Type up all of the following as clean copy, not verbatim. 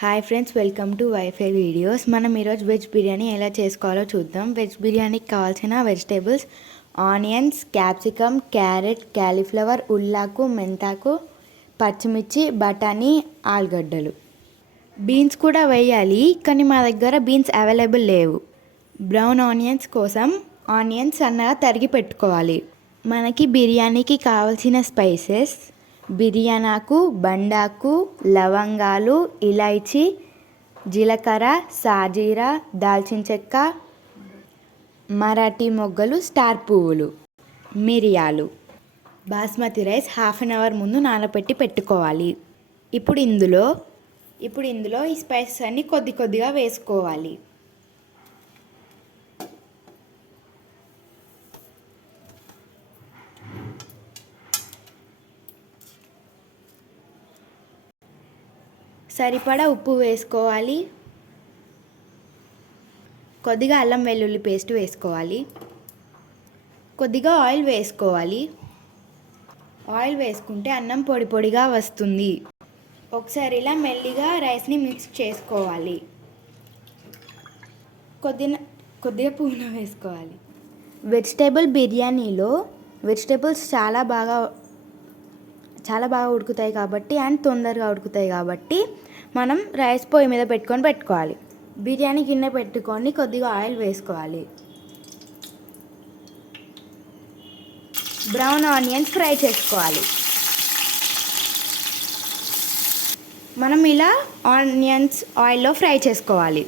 Hi friends, welcome to wifi videos. మనం ఈరోజు veg biryani ఎలా చేసుకోవాలో చూద్దాం. వెజ్ బిర్యానీకి కావాల్సిన vegetables: onions, capsicum, carrot, cauliflower, ఉల్లాకు, మెంతాకు, పచ్చిమిర్చి, బఠానీ, ఆలుగడ్డలు. బీన్స్ కూడా వేయాలి, కానీ మా దగ్గర బీన్స్ అవైలబుల్ లేవు. బ్రౌన్ ఆనియన్స్ కోసం ఆనియన్స్ సన్నగా తరిగి పెట్టుకోవాలి. మనకి బిర్యానీకి కావాల్సిన స్పైసెస్: బిర్యానాకు, బండాకు, లవంగాలు, ఇలైచి, జీలకర్ర, సాజీరా, దాల్చిన చెక్క, మరాఠీ మొగ్గలు, స్టార్ పువ్వులు, మిరియాలు. Basmati rice half an hour ముందు నానబెట్టి పెట్టుకోవాలి. ఇప్పుడు ఇందులో ఈ స్పైసెస్ అన్నీ కొద్దిగా వేసుకోవాలి. సరిపడా ఉప్పు వేసుకోవాలి. కొద్దిగా అల్లం వెల్లుల్లి పేస్ట్ వేసుకోవాలి. కొద్దిగా ఆయిల్ వేసుకోవాలి. ఆయిల్ వేసుకుంటే అన్నం పొడి పొడిగా వస్తుంది. ఒకసారి ఇలా మెల్లిగా రైస్ని మిక్స్ చేసుకోవాలి. కొద్దిగా పుదీనా వేసుకోవాలి. వెజిటేబుల్ బిర్యానీలో వెజిటేబుల్స్ చాలా బాగా ఉడుకుతాయి కాబట్టి అండ్ తొందరగా ఉడుకుతాయి కాబట్టి మనం రైస్ పొయ్యి మీద పెట్టుకోవాలి. బిర్యానీ గిన్నె పెట్టుకొని కొద్దిగా ఆయిల్ వేసుకోవాలి. బ్రౌన్ ఆనియన్స్ ఫ్రై చేసుకోవాలి. మనం ఇలా ఆనియన్స్ ఆయిల్లో ఫ్రై చేసుకోవాలి.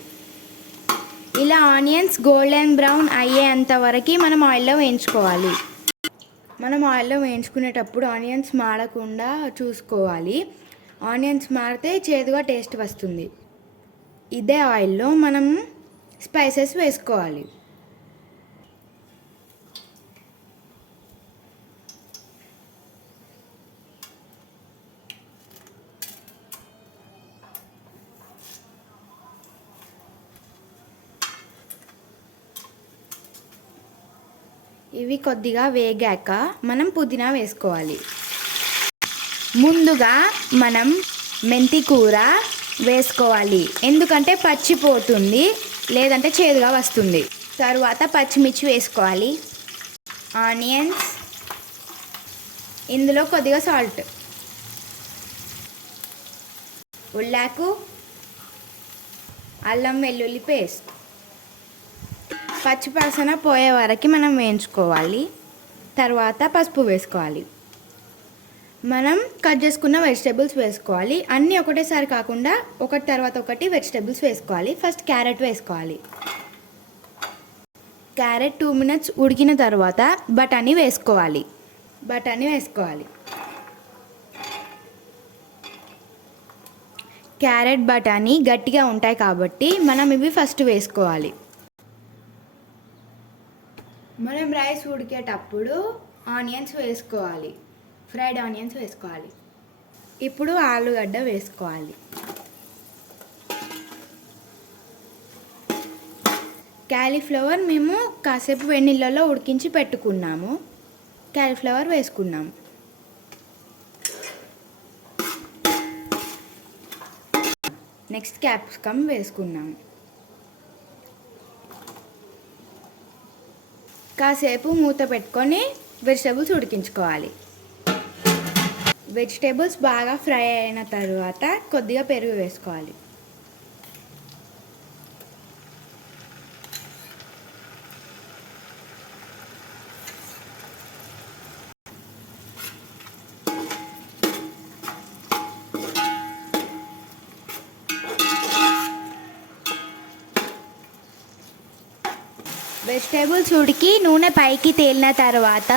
ఇలా ఆనియన్స్ గోల్డెన్ బ్రౌన్ అయ్యేంత వరకు మనం ఆయిల్లో వేయించుకోవాలి. మనం ఆయిల్లో వేయించుకునేటప్పుడు ఆనియన్స్ మాడకుండా చూసుకోవాలి. ఆనియన్స్ మాడితే చేదుగా టేస్ట్ వస్తుంది. ఇదే ఆయిల్లో మనం స్పైసెస్ వేసుకోవాలి. ఇవి కొద్దిగా వేగాక మనం పుదీనా వేసుకోవాలి. ముందుగా మనం మెంతి కూర వేసుకోవాలి, ఎందుకంటే పచ్చిపోతుంది, లేదంటే చేదుగా వస్తుంది. తరువాత పచ్చిమిర్చి వేసుకోవాలి. ఆనియన్స్, ఇందులో కొద్దిగా సాల్ట్, ఉల్లాకు, అల్లం వెల్లుల్లి పేస్ట్. పచ్చివాసన పోయే వరకు మనం వేయించుకోవాలి. తర్వాత పసుపు వేసుకోవాలి. మనం కట్ చేసుకున్న వెజిటేబుల్స్ వేసుకోవాలి. అన్నీ ఒకటేసారి కాకుండా ఒకటి తర్వాత ఒకటి వెజిటేబుల్స్ వేసుకోవాలి. ఫస్ట్ క్యారెట్ వేసుకోవాలి. క్యారెట్ 2 minutes ఉడికిన తర్వాత బఠానీ వేసుకోవాలి. క్యారెట్ బఠానీ గట్టిగా ఉంటాయి కాబట్టి మనం ఇవి ఫస్ట్ వేసుకోవాలి. మనం రైస్ ఉడికేటప్పుడు ఆనియన్స్ వేసుకోవాలి. ఫ్రైడ్ ఆనియన్స్ వేసుకోవాలి. ఇప్పుడు ఆలుగడ్డ వేసుకోవాలి. క్యాలీఫ్లవర్ మేము కాసేపు వెన్నీళ్ళలో ఉడికించి పెట్టుకున్నాము. క్యాలీఫ్లవర్ వేసుకున్నాము. నెక్స్ట్ క్యాప్సికమ్ వేసుకున్నాము. కాసేపు మూత పెట్టుకొని వెజిటేబుల్స్ ఉడికించుకోవాలి. వెజిటేబుల్స్ బాగా ఫ్రై అయిన తర్వాత కొద్దిగా పెరుగు వేసుకోవాలి. వెజిటేబుల్స్ ఉడికి నూనె పైకి తేలిన తర్వాత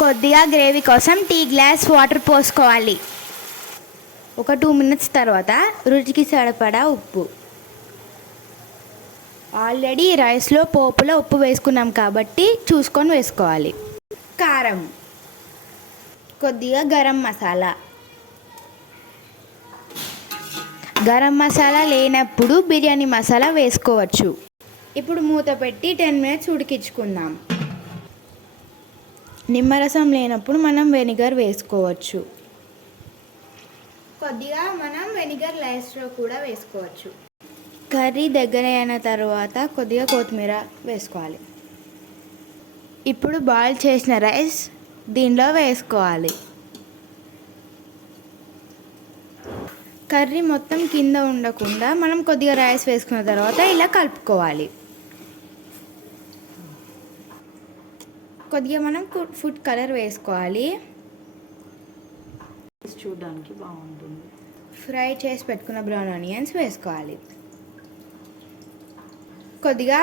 కొద్దిగా గ్రేవీ కోసం టీ గ్లాస్ వాటర్ పోసుకోవాలి. ఒక 2 minutes తర్వాత రుచికి సరిపడా ఉప్పు. ఆల్రెడీ రైస్లో పోపులో ఉప్పు వేసుకున్నాం కాబట్టి చూసుకొని వేసుకోవాలి. కారం, కొద్దిగా గరం మసాలా లేనప్పుడు బిర్యానీ మసాలా వేసుకోవచ్చు. ఇప్పుడు మూత పెట్టి 10 minutes ఉడికించుకుందాం. నిమ్మరసం లేనప్పుడు మనం వెనిగర్ వేసుకోవచ్చు. కొద్దిగా మనం వెనిగర్ లైస్లో కూడా వేసుకోవచ్చు. కర్రీ దగ్గర అయిన తర్వాత కొద్దిగా కొత్తిమీర వేసుకోవాలి. ఇప్పుడు బాయిల్ చేసిన రైస్ దీనిలో వేసుకోవాలి. కర్రీ మొత్తం కింద ఉండకుండా మనం కొద్దిగా రైస్ వేసుకున్న తర్వాత ఇలా కలుపుకోవాలి. కొద్దిగా మనం ఫుడ్ కలర్ వేసుకోవాలి. చూడడానికి బాగుంటుంది. ఫ్రై చేసి పెట్టుకున్న బ్రౌన్ ఆనియన్స్ వేసుకోవాలి. కొద్దిగా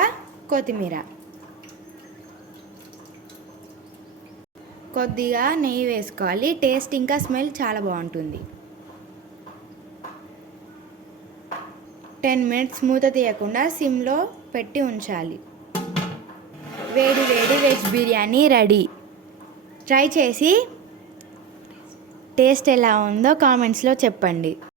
కొత్తిమీర, కొద్దిగా నెయ్యి వేసుకోవాలి. టేస్ట్ ఇంకా స్మెల్ చాలా బాగుంటుంది. 10 మినిట్స్ మూత తీయకుండా సిమ్లో పెట్టి ఉంచాలి. వేడి వేడి వెజ్ బిర్యానీ రెడీ. ట్రై చేసి టేస్ట్ ఎలా ఉందో కామెంట్స్లో చెప్పండి.